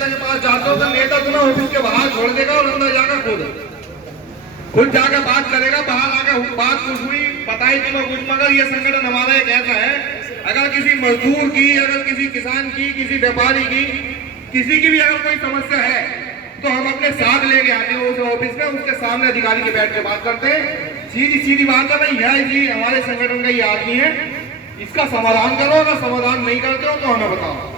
नेता के पास जाते हो तो नेता तुम्हें ऑफिस के बाहर छोड़ देगा और अंदर जाकर खुद जाकर बात करेगा। बाहर आकर बात कुछ हुई बताई तुम्हें कुछ, मगर ये संगठन हमारा एक ऐसा है, अगर किसी मजदूर की, अगर किसी किसान की, किसी व्यापारी की, किसी की भी अगर कोई समस्या है तो हम अपने साथ लेके आते हैं उस ऑफिस में, उसके सामने अधिकारी के बैठ के बात करते हैं। सीधी बात है भाई, यह हमारे संगठन का ये आदमी है, इसका समाधान करो, अगर समाधान नहीं करते हो तो हमें बताओ।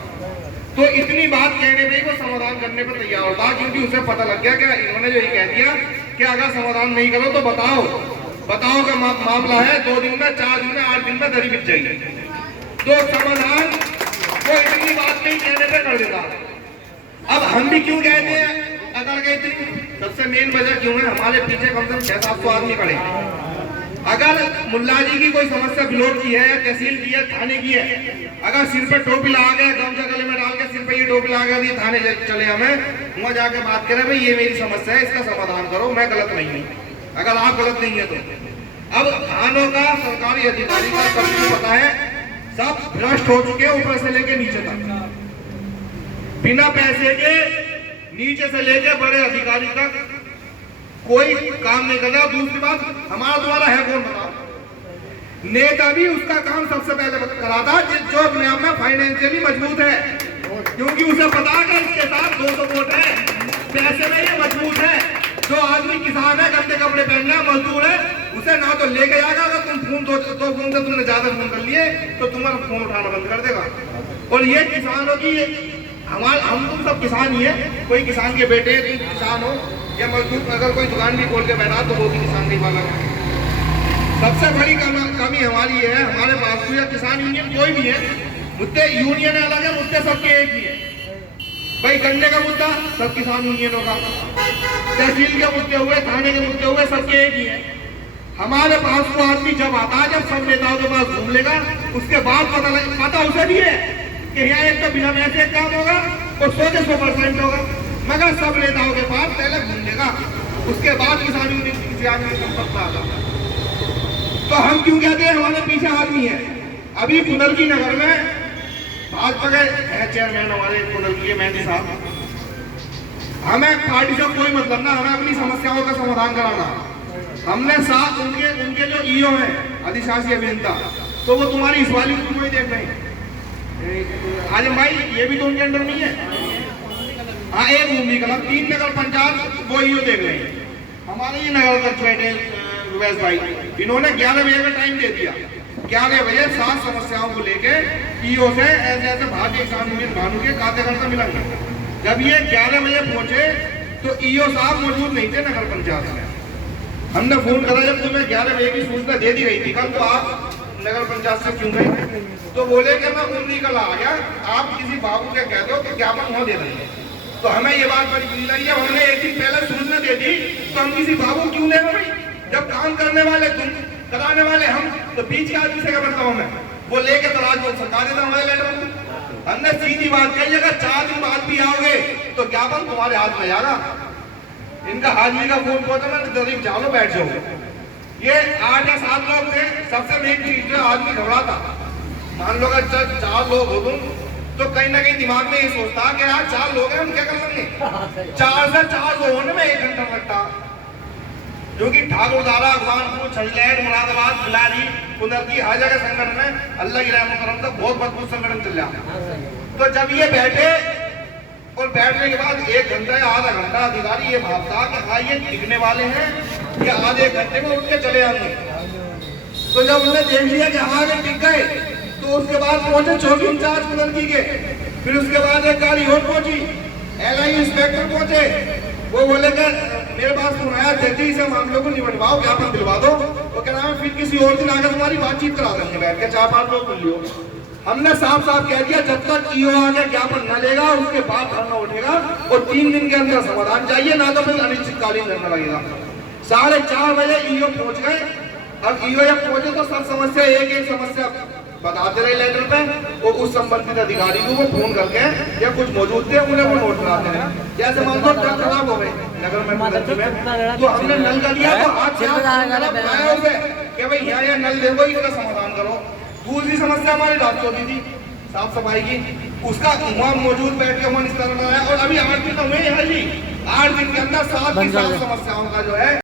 तो इतनी बात कहने पे वो समाधान करने पे तैयार होता, क्योंकि उसे पता लग गया कि इन्होंने जो ये कह दिया कि अगर समाधान नहीं करो तो बताओ का मामला है 2 दिन में, 4 दिन में, 8 दिन में दरी बिछ जाएगी। तो समाधान वो इतनी बात नहीं कहने पे कर देता। अब हम भी क्यों कहते हैं अगर कहते, सबसे मेन वजह क्यों है, हमारे पीछे कम से कम 600-700 आदमी खड़े हैं। अगर मुल्ला जी की कोई समस्या बिलोट की है या तहसील की है, थाने की है, अगर सिर पे टोपी लगा के, गमछा गले में डाल के सिर पे ये टोपी लगा के थाने चले, हमें वहां जाके बात करें भाई ये मेरी समस्या है, इसका समाधान करो, मैं गलत नहीं हूँ, अगर आप गलत नहीं है तो। अब थानों का, सरकारी अधिकारी का सबको पता है, सब भ्रष्ट हो चुके हैं ऊपर से लेके नीचे तक, बिना पैसे के नीचे से लेके बड़े अधिकारी तक कोई काम नहीं कर रहा। दूसरी बात, हमारा द्वारा है कौन बताओ? नेता भी उसका काम सबसे पहले कराता जो अपने आप में फाइनेंशियली मजबूत है, क्योंकि उसे पता है कि इसके साथ 200 वोट है, पैसे में ये मजबूत है। जो आदमी किसान है, गंदे कपड़े पहनना, मजदूर है, उसे ना तो लेके जाएगा, अगर तुम फोन दो फोन से तुमने ज्यादा फोन कर लिए तो तुम्हारा फोन उठाना बंद कर देगा। और ये किसानों की, हम तुम सब किसान ही है, कोई किसान के बेटे तुम किसान हो या मजदूर, अगर कोई दुकान भी खोल के बैठा तो वो भी किसान नहीं वाला है। सबसे बड़ी कमी हमारी है, हमारे पास या किसान यूनियन कोई भी है, मुद्दे यूनियन अलग है, मुद्दे सबके एक ही है। भाई गन्ने का मुद्दा सब किसान यूनियनों का, तहसील के मुद्दे हुए, थाने के मुद्दे हुए, सबके एक ही है। हमारे पास वो आदमी जब आता है, जब सब नेताओं के पास घूम लेगा, उसके बाद पता उसे भी है कि यहाँ एक तो बिना पैसे काम होगा और 100% होगा, मगर सब नेताओं के पास पहले घूम लेगा, उसके बाद किसान यूनियन किसी आदमी को संपर्क आगा। तो हम क्यों कहते हैं हमारे पीछे आदमी है? अभी पुनर्की नगर में भाजपा के चेयरमैन हमारे पुनर्की के मेहंदी साहब, हमें पार्टी से कोई मतलब ना, हमें अपनी समस्याओं का समाधान कराना। हमने साथ उनके जो ईओ है, अधिशासी अभियंता, तो वो तुम्हारी इस वाली कोई देख नहीं। आजम भाई ये भी तो उनके अंडर नहीं है। हाँ, एक भूमि कला, 3 नगर पंचायत वो ईओ देख रहे हैं। हमारे ये नगर अध्यक्ष बैठे रुवैस भाई, इन्होंने 11 बजे का टाइम दे दिया, 11 बजे 7 समस्याओं को लेके ईओ से ऐसे भारतीय किसान यूनियन भानु के कार्यकर्ता मिलेंगे। जब ये 11 बजे पहुंचे तो ईओ साहब मौजूद नहीं थे नगर पंचायत में। हमने फोन करा, जब तुम्हें 11 बजे की सूचना दे दी गई थी कल, तो आप नगर पंचायत से क्यों गए? तो बोले कि मैं उन्हीं कल आ गया, आप किसी बाबू के कह दो तो ज्ञापन वहां दे देंगे। तो हमें ये बात बड़ी बुरी लगी, जब हमने एक दिन पहले सूचना दे दी तो हम किसी बाबू क्यों ले भाई? जब काम करने वाले तुम, कराने वाले हम, तो बीच के आदमी से क्या मतलब हमें? वो लेके तलाश को सरकार देता हमारे लेटर। हमने सीधी बात कही, अगर 4 दिन बाद भी आओगे तो ज्ञापन तुम्हारे हाथ में जाएगा। इनका आदमी का फोन पहुंचा, मैं जल्दी जाओ बैठ जाओ। ये 8 या 7 लोग थे। सबसे मेन चीज जो आदमी घबराता, मान लो अगर 4 लोग हो तुम, तो कहीं ना कहीं दिमाग में ये सोचता कि यार 4 लोग हैं, हम क्या कर लेंगे? 4 से 4 लोग होने में 1 घंटा लगता, क्योंकि ठाकुरदारा, अखबारपुर, छजलैट, मुरादाबाद, बिलारी, पुनर्की, हर जगह संगठन में अल्लाह की रहमत करम से बहुत मजबूत संगठन चल रहा। तो जब ये बैठे और बैठने के बाद 1 घंटा या आधा घंटा अधिकारी ये भावता कि हाँ ये टिकने वाले हैं या आधे घंटे में उठ के चले आएंगे। तो जब उन्होंने देख लिया कि हाँ ये टिक गए, तो उसके बाद पहुंचे चौकी इंचार्ज पुनर्की के, फिर उसके बाद एक गाड़ी और पहुंची, LI इंस्पेक्टर पहुंचे। वो बोले कि मेरे पास तुम आया, जल्दी से मामलों को निपटवाओ, ज्ञापन दिलवा दो। वो कह रहा है फिर किसी और दिन आकर तुम्हारी बातचीत करा देंगे, बैठ के 4-5 लोग मिल लियो। हमने साफ साफ कह दिया, जब तक ईओ आगे ज्ञापन न लेगा उसके बाद धरना उठेगा और 3 दिन के अंदर समाधान चाहिए, ना तो फिर अनिश्चितकालीन धरना लगेगा। 4:30 बजे ईओ पहुंच गए। अब ईओ जब पहुंचे तो सब समस्या एक समस्या बताते रहे लेटर पे, और उस संबंधित अधिकारी को वो फोन करके या कुछ मौजूद थे उन्हें वो नोट कराते हैं। जैसे मान लो ट्रक खराब हो गए नगर में, तो हमने नल का दिया तो हाथ से कि भाई यहाँ नल देखो, इसका समाधान करो। दूसरी समस्या हमारी रात को थी साफ सफाई की, उसका वहाँ मौजूद बैठ के मन इस तरह है। और अभी 8 दिन हुए हैं जी, 8 दिन के अंदर 7 की 7 समस्याओं का जो है